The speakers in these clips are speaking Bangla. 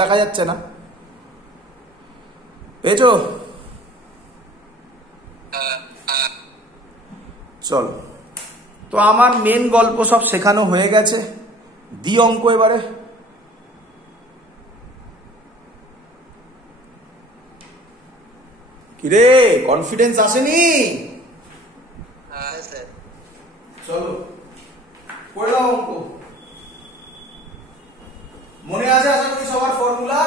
দেখা যাচ্ছে না, পেয়েছো? চলো, তো আমার মেন গল্প সব শেখানো হয়ে গেছে, দি অঙ্ক এবারে। কিরে, কনফিডেন্স আসেনি? চলো করে দাও অঙ্ক। মনে আছে আশা করি সবার ফর্মুলা?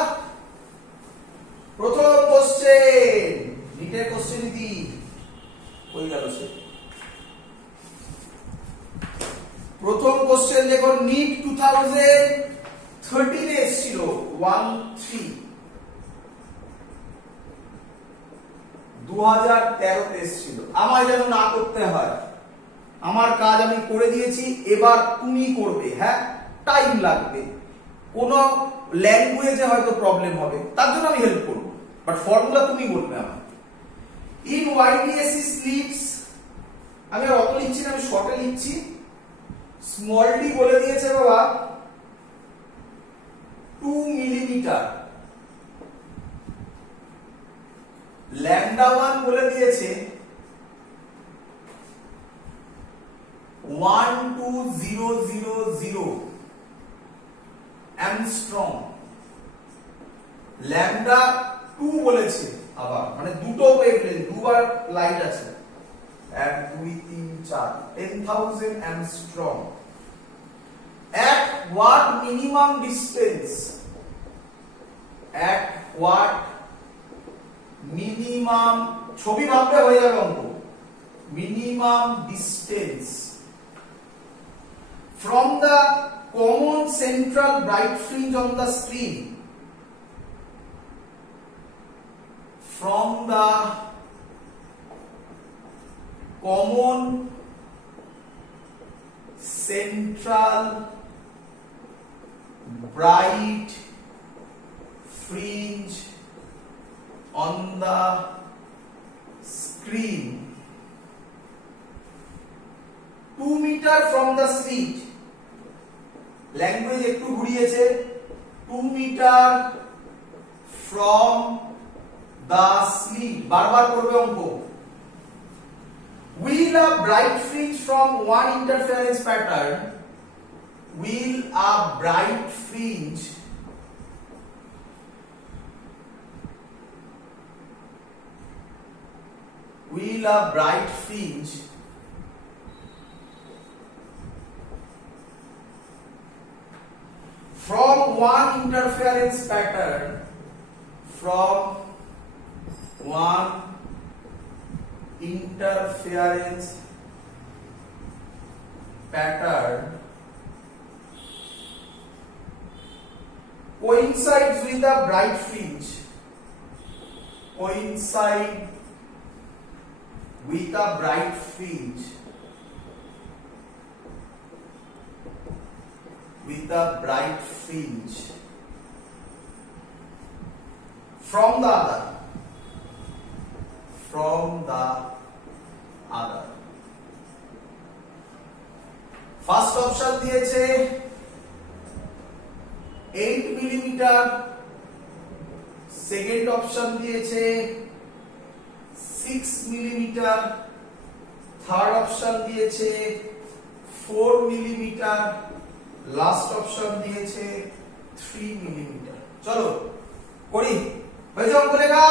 প্রথম কোশ্চেন, নিটের কোশ্চেন দি হয়ে গেল সে। প্রথম কোশ্চেন দেখো, নিট 2013 এসেছিল 2013 এসেছিল। আমায় যেন না করতে হয়, আমার কাজ আমি করে দিয়েছি, এবার তুমি করবে। হ্যাঁ, টাইম লাগবে, কোন ল্যাঙ্গুয়েজে হয়তো প্রবলেম হবে, তার জন্য আমি হেল্প করব, বাট ফর্মুলা তুমি বলবে আমার। ইন ওয়াইডিএসি স্লিপস, আমি আর অত লিখছি না, আমি শর্টে লিখছি। স্মল ডি বলে দিয়েছে বাবা 2 মিলিমিটার, ল্যামডা 1 বলে দিয়েছে 12000 অ্যামস্ট্রং, ল্যামডা 2 বলেছে আবার, মানে দুটো ওয়েভলেন্থ, দুবার লাইট আছে, 1 2 3 4, 10,000 Armstrong. at what minimum distance, at what minimum, ছবি ভাবতে হয়ে যাবে অঙ্ক, minimum distance from the common central bright fringe on the screen, from the common central bright fringe on the screen, 2 meter from the slit, language একটু ঘুরিয়েছে, 2 meter from the slit, বারবার করবে অঙ্ক। Will a bright fringe from one interference pattern, will a bright fringe from one interference pattern, from one interference pattern coincides with a bright fringe, coincide with a bright fringe, with a bright fringe from the other, from the other. First option দিয়েছে 8 মিলিমিটার, সেকেন্ড অপশন দিয়েছে 6 মিলিমিটার, থার্ড অপশন দিয়েছে 4 মিলিমিটার, লাস্ট অপশন দিয়েছে 3 মিলিমিটার। চলো করি, হয়ে যাও বলেগা।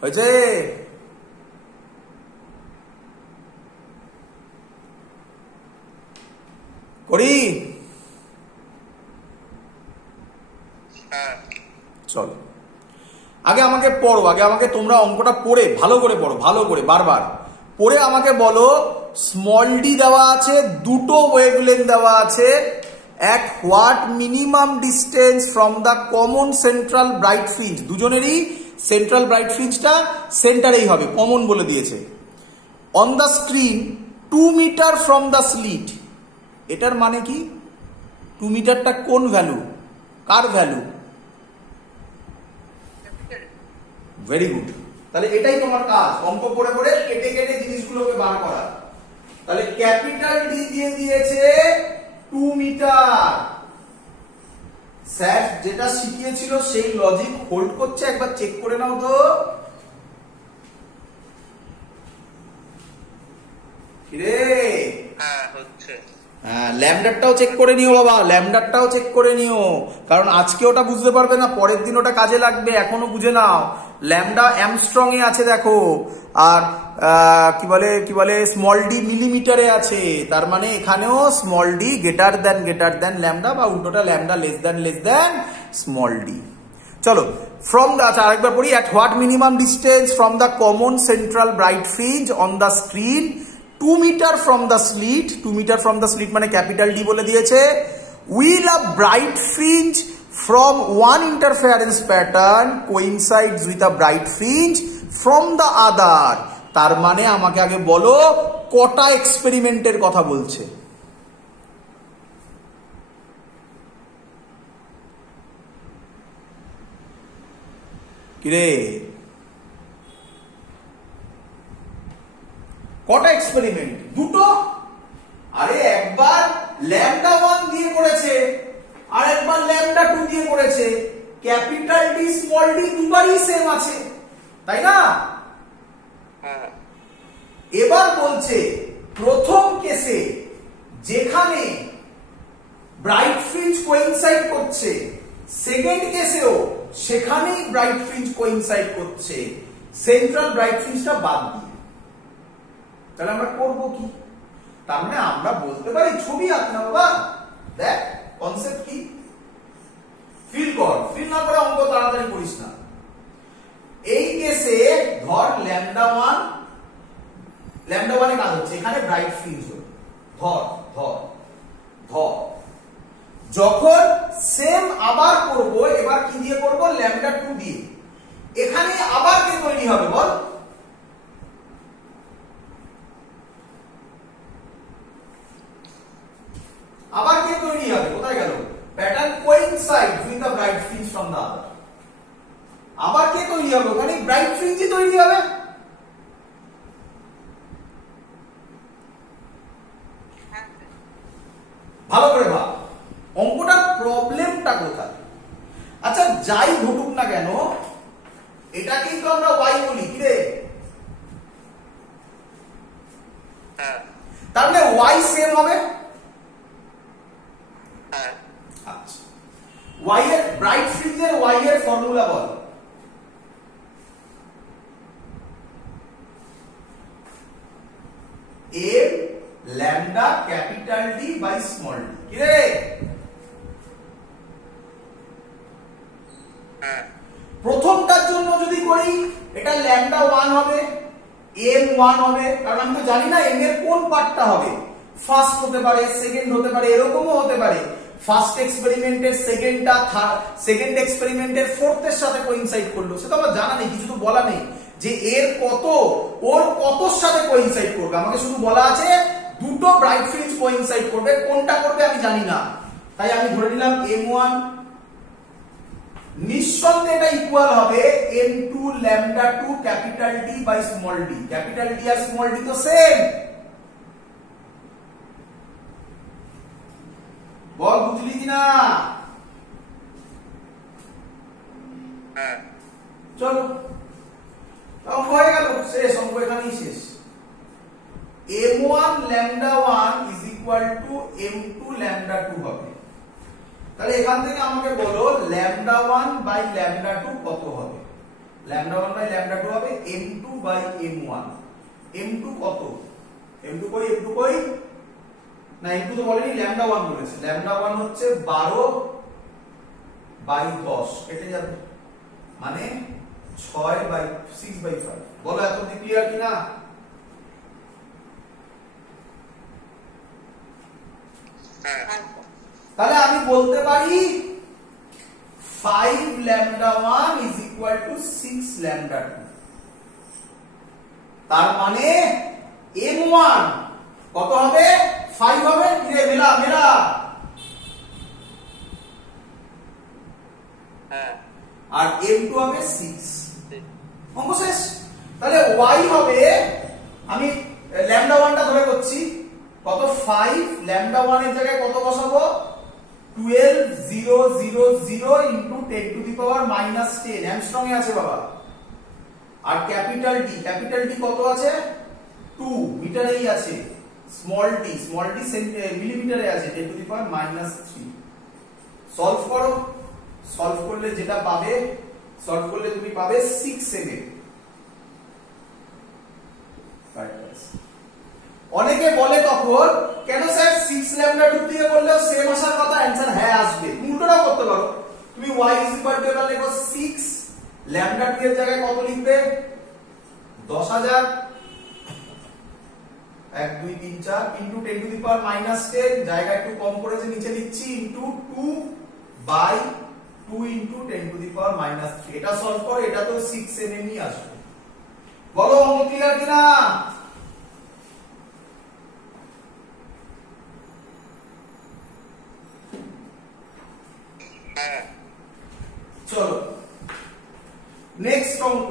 হয়েছে? করি? চলো আগে আমাকে পড়ো, আগে আমাকে তোমরা অঙ্কটা পড়ে ভালো করে পড়ো, ভালো করে বারবার পড়ে আমাকে বলো, স্মল ডি দেওয়া আছে, দুটো ওয়েভলেন্থ দেওয়া আছে, at what minimum distance from the common central bright fringe, দুজনেরই সেন্ট্রাল ব্রাইট ফ্রিঞ্জটা সেন্টারেই হবে, কমন বলে দিয়েছে, on the screen 2 metre from the slit. এটার মানে কি? 2 মিটারটা কোন ভ্যালু, কার ভ্যালু? ভেরি গুড, তাহলে এটাই তোমার কাজ, অঙ্ক পড়ে পড়ে কেটে কেটে জিনিসগুলোকে বার করা। তাহলে ক্যাপিটাল ডি দিয়ে দিয়েছে 2 মিটার। স্যার যেটা শিখিয়েছিল সেই লজিক হোল্ড করছে, একবার চেক করে নাও তো। কিরে হচ্ছে। হ্যাঁ, ল্যামডারটাও চেক করে নিও বাবা, ল্যামডারটাও চেক করে নিও, কারণ আজকে ওটা বুঝতে পারবে না, পরের দিন ওটা কাজে লাগবে। এখনো বুঝে নাও, ল্যামডা অ্যামস্ট্রং এ আছে দেখো, আর কি বলে স্মল ডি মিলিমিটারে আছে, তার মানে এখানেও small D greater than lambda, বা উল্টোটা lambda less than small D. চলো ফ্রম দ্য, আচ্ছা আরেকবার পড়ি। At what minimum distance from the common central bright fringe on the screen 2 metre from the slit, 2 metre from the slit মানে ক্যাপিটাল ডি বলে দিয়েছে, will a bright fringe from one interference pattern coincides with a bright fringe from the other. তার মানে আমাকে আগে বলো কটা এক্সপেরিমেন্টের কথা বলছে। কিরে কটা এক্সপেরিমেন্ট? দুটো। আরে একবার ল্যামডা 1 দিয়ে করেছে, আর একবার ল্যামডা 2 দিয়ে করেছে। ক্যাপিটাল ডি স্মল ডি দুবারই সেম আছে, তাই না? এবার বলছে প্রথম কেসে যেখানে ব্রাইট ফ্রিঞ্জ কোইনসাইড করছে, সেকেন্ড কেসেও সেখানেই ব্রাইট ফ্রিঞ্জ কোইনসাইড করছে, সেন্ট্রাল ব্রাইট ফ্রিঞ্জটা বাদ দিয়ে। তাহলে আমরা করব কি? তার মানে আমরা বলতে পারি ছবি আঁক না বাবা, দেখ কনসেপ্ট কি, ফিল কর, ফিল না করে অঙ্ক তাড়াতাড়ি করিস না। এই কেসে ধর ল্যামডা 1 এ কাজ হচ্ছে, এখানে ব্রাইট ফ্রিঞ্জ হলো, ধর যখন সেম আবার করব, এবার কি দিয়ে করব? ল্যামডা 2 দিয়ে। এখানে আবার কে তৈরি হবে বল? আবার কে তৈরি হবে? কোথায় গেল? Pattern coincide with the bright fringe from the আদার। আবার কে তৈরি হবে? ওখানে ব্রাইট ফ্রিঞ্জই তৈরি হবে। ভালো করে ভাব, অঙ্কটার প্রবলেমটা কোথায়? আচ্ছা যাই ঘটুক না কেন, এটাকেই তো আমরা y বলি, কি রে? তার মানে y সেম হবে। আচ্ছা, y এর ব্রাইট ফ্রিঞ্জের y এর ফর্মুলা বল। m lambda capital D by small d. কি রে? প্রথমটার জন্য যদি করি, এটা ল্যামডা 1 হবে, m 1 হবে, কারণ আমি তো জানি না m এর কোন পার্টটা হবে, ফার্স্ট হতে পারে, সেকেন্ড হতে পারে, এরকমও হতে পারে। ফার্স্ট এক্সপেরিমেন্টের সেকেন্ডটা সেকেন্ড এক্সপেরিমেন্টের ফোর্থ এর সাথে কোইনসাইড করলো, সেটা আমার জানা নেই, কিছু তো বলা নেই যে এর কত ওর কতর সাথে কোইনসাইড করবে। আমাকে শুধু বলা আছে দুটো ব্রাইট ফ্রিঞ্জ কোইনসাইড করবে, কোনটা করবে আমি জানি না, তাই আমি ধরে নিলাম m1। নিঃসন্দেহে এটা ইকুয়াল হবে m2 lambda 2 capital D by small d. Capital D আর স্মল ডি তো সেম। বল বুঝলি কিনা? চলো অঙ্ক হয়ে গেল, শেষ অঙ্ক এখানেই শেষ। m1 lambda 1 is equal two m2 lambda 2 হবে। তাহলে এখান থেকে আমাকে বলো ল্যামডা 1 বাই ল্যামডা 2 কত হবে? ল্যামডা 1 বাই ল্যামডা 2 হবে m2 বাই m1। m2 কত? m2 কই? না m2 তো বলেনি, ল্যামডা 1 বলেছে। ল্যামডা 1 হচ্ছে 12 বাই 10, কেটে যাবে, মানে 6 বাই 6 বাই 5। বলো এত ক্লিয়ার কিনা? তাহলে আমি বলতে পারি 5 lambda 1 is equal two 6 lambda 2। তার মানে m1 কত হবে? 5 হবে। কি রে মেলা? আর m2 হবে 6। অঙ্ক শেষ। তাহলে y হবে, আমি ল্যামডা 1টা ধরে করছি, কত 5 ল্যামডা 1 এর জায়গায় কত বসাবো 12000 into 10 to the power -10 angstrom এ আছে বাবা। আর ক্যাপিটাল ডি কত আছে 2 মিটারেই আছে। স্মল ডি মিলিমিটারে আছে 10 টু দি পাওয়ার -3। সলভ করো, সলভ করলে যেটা পাবে, সলভ করলে তুমি পাবে 6 mm। অনেকে বলে তখন কেন স্যার 6 ল্যামডা 2 দিয়ে বললেও সেম আসার কথা, অ্যানসার হ্যাঁ আসবে। উল্টোটাও করতে পারো, তুমি y এবার লেখো 6 ল্যামডা 2 এর জায়গায় কত লিখবে 10000 1 2 3 4 ইনটু 10 টু দি পাওয়ার -10 জায়গা একটু কম করেছে নিচে লিখছি into 2 by 2 into 10 to the power -3। এটা সলভ করো, এটা তো 6 mm ই আসবে। বলো অঙ্ক ক্লিয়ার কিনা? চলো নেক্সট অঙ্ক।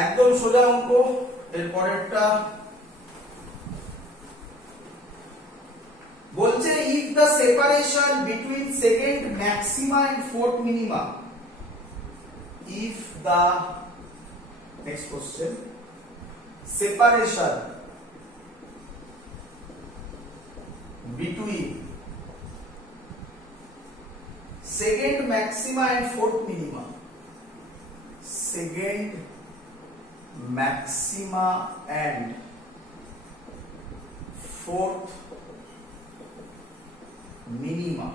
একদম সোজা অঙ্ক। এর পরেরটা বলছে if the separation between second maxima and fourth minima, if the next question separation between second maxima and fourth minima, second maxima and fourth minima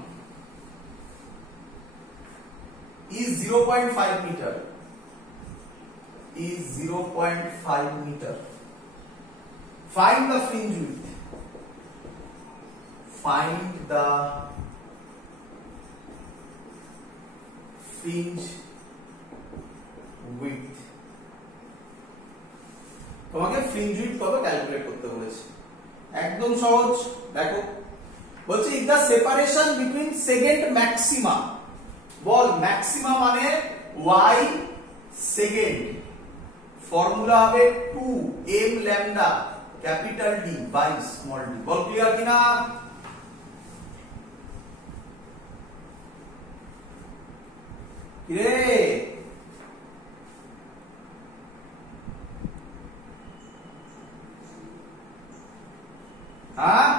is 0.5 meter, is 0.5 meter. Find the fringe width. Find the fringe width. তোমাকে ফ্রিঞ্জ উইডথ কত ক্যালকুলেট করতে বলেছে, একদম সহজ। দেখো বলছে if the separation between second maxima, বল ম্যাক্সিমা মানে y সেকেন্ড, ফর্মুলা হবে 2m lambda capital D by small d। বল ক্লিয়ার কিনা? কিরে হ্যাঁ?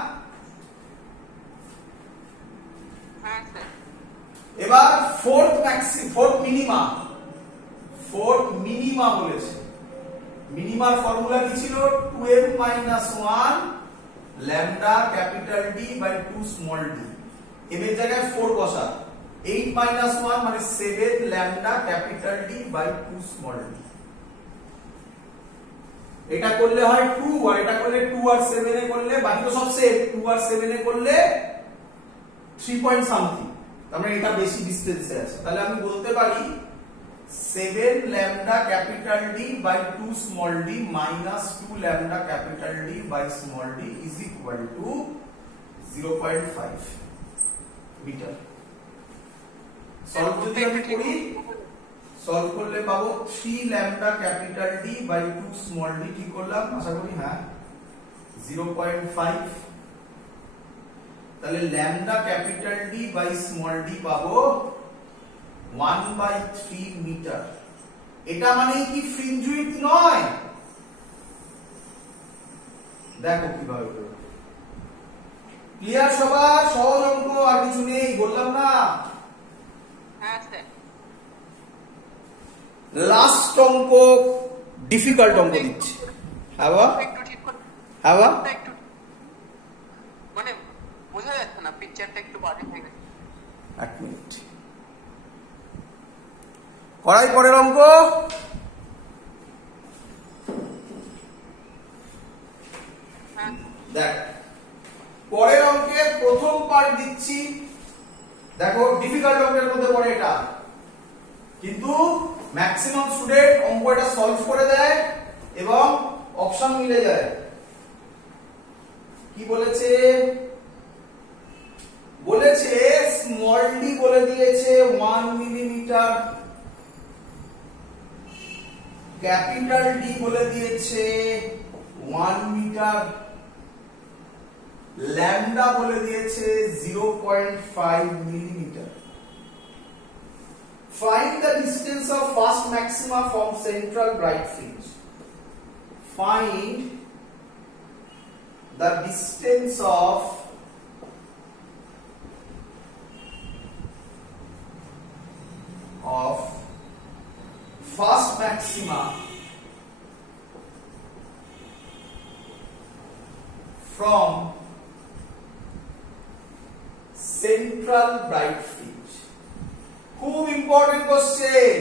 এবার ফোর্থ মিনিমা বলেছে। মিনিমার ফর্মুলা কি ছিল 2m - 1 lambda capital D by 2 small d। এর জায়গায় 4 বসা, 8 - 1 মানে 7 lambda capital D by 2 small d। এটা করলে হয় 2, আর এটা করলে 2 আর 7 এ করলে বাকি তো সব সেম, 2 আর 7 এ করলে 3 পয়েন্ট সামথিং, তার মানে এটা বেশি ডিসটেন্সে আছে। তাহলে আমি বলতে পারি 7 lambda capital D by 2 small d minus 2 lambda capital D by small d is equal to 0.5 metre. Solve যদি আমি করি, সলভ করলে পাবো 3 lambda capital D by 2 small d। ঠিক করলাম আশা করি? হ্যাঁ 0.5। তাহলে lambda capital D by small d পাবো 1/3 মিটার। এটা মানে কি ফ্রিঞ্জ উইডথ নয়? দেখো কিভাবে করব। ক্লিয়ার সবার? সহজ অঙ্ক, আর কিছু নেই, বললাম না? হ্যাঁ স্যার। লাস্ট অঙ্ক, ডিফিকাল্ট অঙ্ক দিচ্ছি। হ্যাঁ বাবা? একটু ঠিক করে, হ্যাঁ বাবা? একটু মানে বোঝা যাচ্ছে না, পিকচারটা একটু বাজে হয়ে গেছে। এক মিনিট, করাই পরের অঙ্ক। দেখ পরের অঙ্কের প্রথম পার্ট দিচ্ছি। দেখো ডিফিকাল্ট অঙ্কের মধ্যে পড়ে এটা, কিন্তু ম্যাক্সিমাম স্টুডেন্ট অঙ্ক এটা সলভ করে দেয় এবং অপশন মিলে যায়। কি বলেছে? বলেছে ডি বলে দিয়েছে 1 মিলিমিটার, ক্যাপিটাল ডি বলে দিয়েছে 1 মিটার, ল্যামডা বলে দিয়েছে 0.5 millimetre. Find the distance of first maxima from central bright fringe. Find the distance of first maxima from central bright fringe. খুব ইম্পর্টেন্ট কোশ্চেন।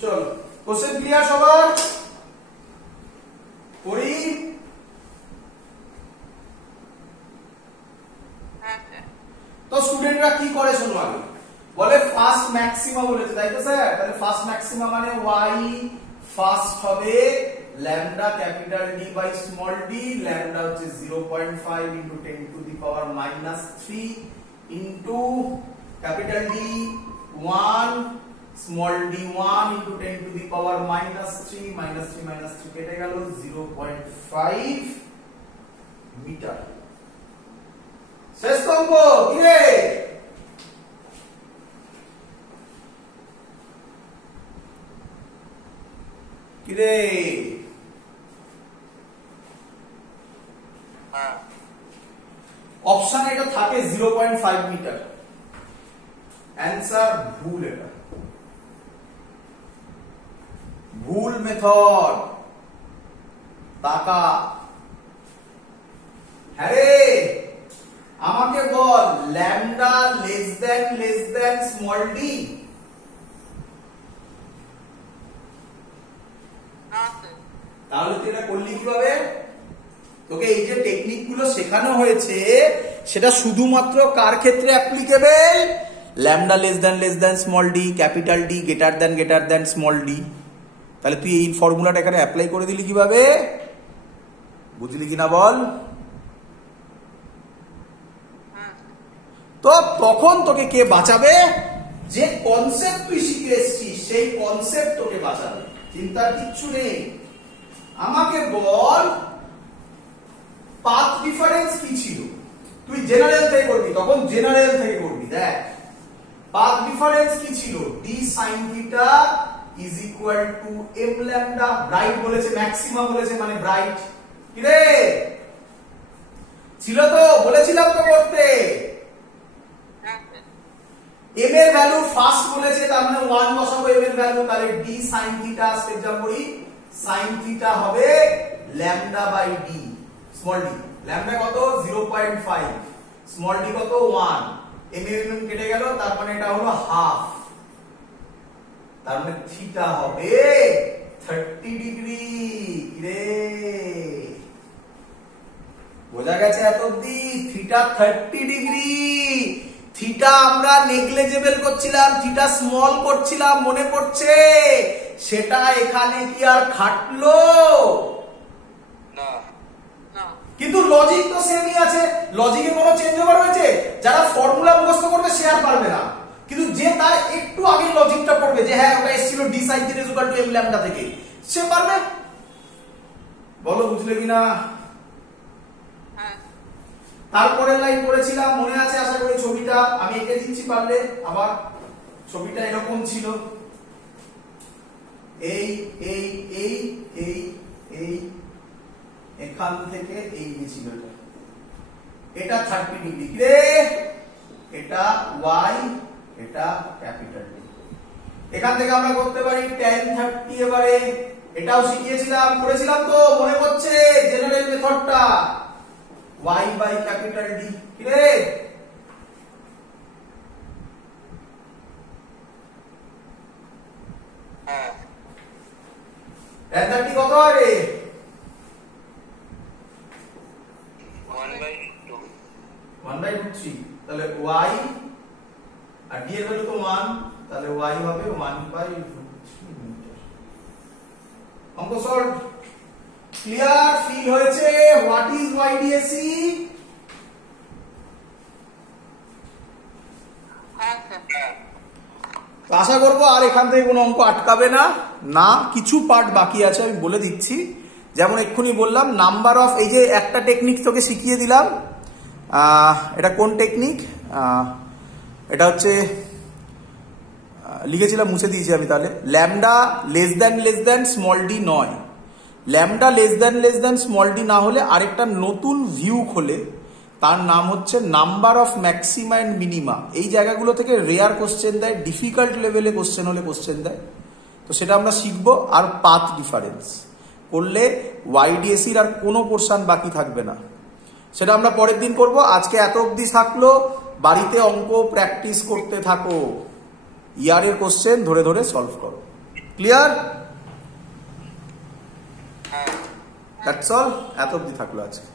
চল কোশ্চেন ক্লিয়ার সবার? করি? তো স্টুডেন্টরা কি করে শোনো আগে। বলে ফার্স্ট ম্যাক্সিমা বলেছে, তাই তো স্যার? তাহলে ফার্স্ট ম্যাক্সিমা মানে y ফার্স্ট হবে lambda capital D by small D, lambda হচ্ছে 0.5 into 10 to the power -3 into capital D 1, small D 1 into 10 to the power -3 কেটে গেল 0.5 মিটার। শেষ অঙ্ক কি রে? কি রে? অপশন এটা থাকে 0.5 মিটার। অ্যানসার ভুল, এটা ভুল মেথড। টাকা হ্যাঁ রে, আমাকে বল lambda less than small D. তাহলে তুই এটা করলি কিভাবে? তোকে এই যে টেকনিক গুলো শেখানো হয়েছে সেটা শুধুমাত্র কার ক্ষেত্রে applicable? Lambda less than small d, capital D greater দেন স্মল ডি। তাহলে তুই এই ফর্মুলাটা এখানে অ্যাপ্লাই করে দিলি কিভাবে? বুঝলি কিনা বল? তো তখন তোকে কে বাঁচাবে? যে কনসেপ্ট তুই শিখে এসেছিস সেই কনসেপ্ট তোকে বাঁচাবে, চিন্তার কিচ্ছু নেই। আমাকে বল পাথ ডিফারেন্স কি ছিল? তুই জেনারেল থেকে করবি, তখন জেনারেল থেকে করবি। দেখ পাথ ডিফারেন্স কি ছিল? D sine theta is equal to m lambda. Bright বলেছে, ম্যাক্সিমা বলেছে মানে ব্রাইট। কি রে ছিল তো? বলেছিলাম তো করতে। এম এর ভ্যালু ফার্স্ট বলেছে, তার মানে 1 বসাবো এম এর ভ্যালু। তাহলে ডি সাইন থিটা স্টেপ করি, সাইন থিটা হবে lambda by d small D. Lambda কত? 0.5, স্মল ডি কত? 1। এম এম কেটে গেল, তার মানে এটা হলো হাফ। তার মানে থিটা হবে 30 ডিগ্রি। রে বোঝা গেছে এত অবধি? Theta 30 degree. থিটা আমরা নেগলিজেবল করছিলাম, থিটা স্মল করছিলাম, মনে পড়ছে? সেটা এখানে কি আর খাটলো? না। কিন্তু লজিক তো সেমই আছে, লজিকে কোনো চেঞ্জ ওভার হয়েছে? যারা ফর্মুলা মুখস্থ করবে সে আর পারবে না, কিন্তু যে তার একটু আগে লজিকটা পড়বে যে হ্যাঁ ওটা এসেছিল d sine theta is equal to m lambda থেকে, সে পারবে। বলো বুঝলে কিনা? তারপরের লাইন করেছিলাম, মনে আছে আশা করি? ছবিটা আমি এঁকে দিচ্ছি পারলে। আবার ছবিটা এরকম ছিল, এই এই এই এই এই এখান থেকে এই ছিল, এটা 30 ডিগ্রি। রে এটা y, এটা ক্যাপিটাল ডি। এখান থেকে আমরা করতে পারি tan 30। এবারে এটাও শিখিয়েছিলাম, করেছিলাম তো, মনে পড়ছে? জেনারেল মেথডটা y বাই ক্যাপিটাল ডি। কি রে tan 30 কত হবে? 1/3। তাহলে y আর d এর ভ্যালু তো 1, তাহলে y হবে 1/3 মিটার। অঙ্ক সলভ। ক্লিয়ার? ফিল হয়েছে? What what is YDSE? হ্যাঁ স্যার। আশা করবো আর এখান থেকে কোনো অঙ্ক আটকাবে না। না, কিছু পার্ট বাকি আছে, আমি বলে দিচ্ছি। যেমন এক্ষুনি বললাম নাম্বার অফ, এই যে একটা টেকনিক তোকে শিখিয়ে দিলাম, এটা কোন টেকনিক? এটা হচ্ছে লিখেছিলাম, মুছে দিয়েছি আমি। তাহলে lambda less than small D নয়, lambda less than small D না হলে আরেকটা নতুন ভিউ খোলে, তার নাম হচ্ছে number of maxima and minima. এই জায়গাগুলো থেকে রেয়ার কোশ্চেন দেয়, ডিফিকাল্ট লেভেলে কোশ্চেন হলে কোশ্চেন দেয়, তো সেটা আমরা শিখবো। আর পাথ ডিফারেন্স করলে ওয়াইডিএসির আর কোনো পোর্শন বাকি থাকবে না, সেটা আমরা পরের দিন করব। আজকে এত অবধি থাকলো, বাড়িতে অঙ্ক প্র্যাকটিস করতে থাকো, ইয়ারের কোশ্চেন ধরে ধরে সলভ করো। ক্লিয়ার? দ্যাটস অল, এত অবধি থাকলো আজকে।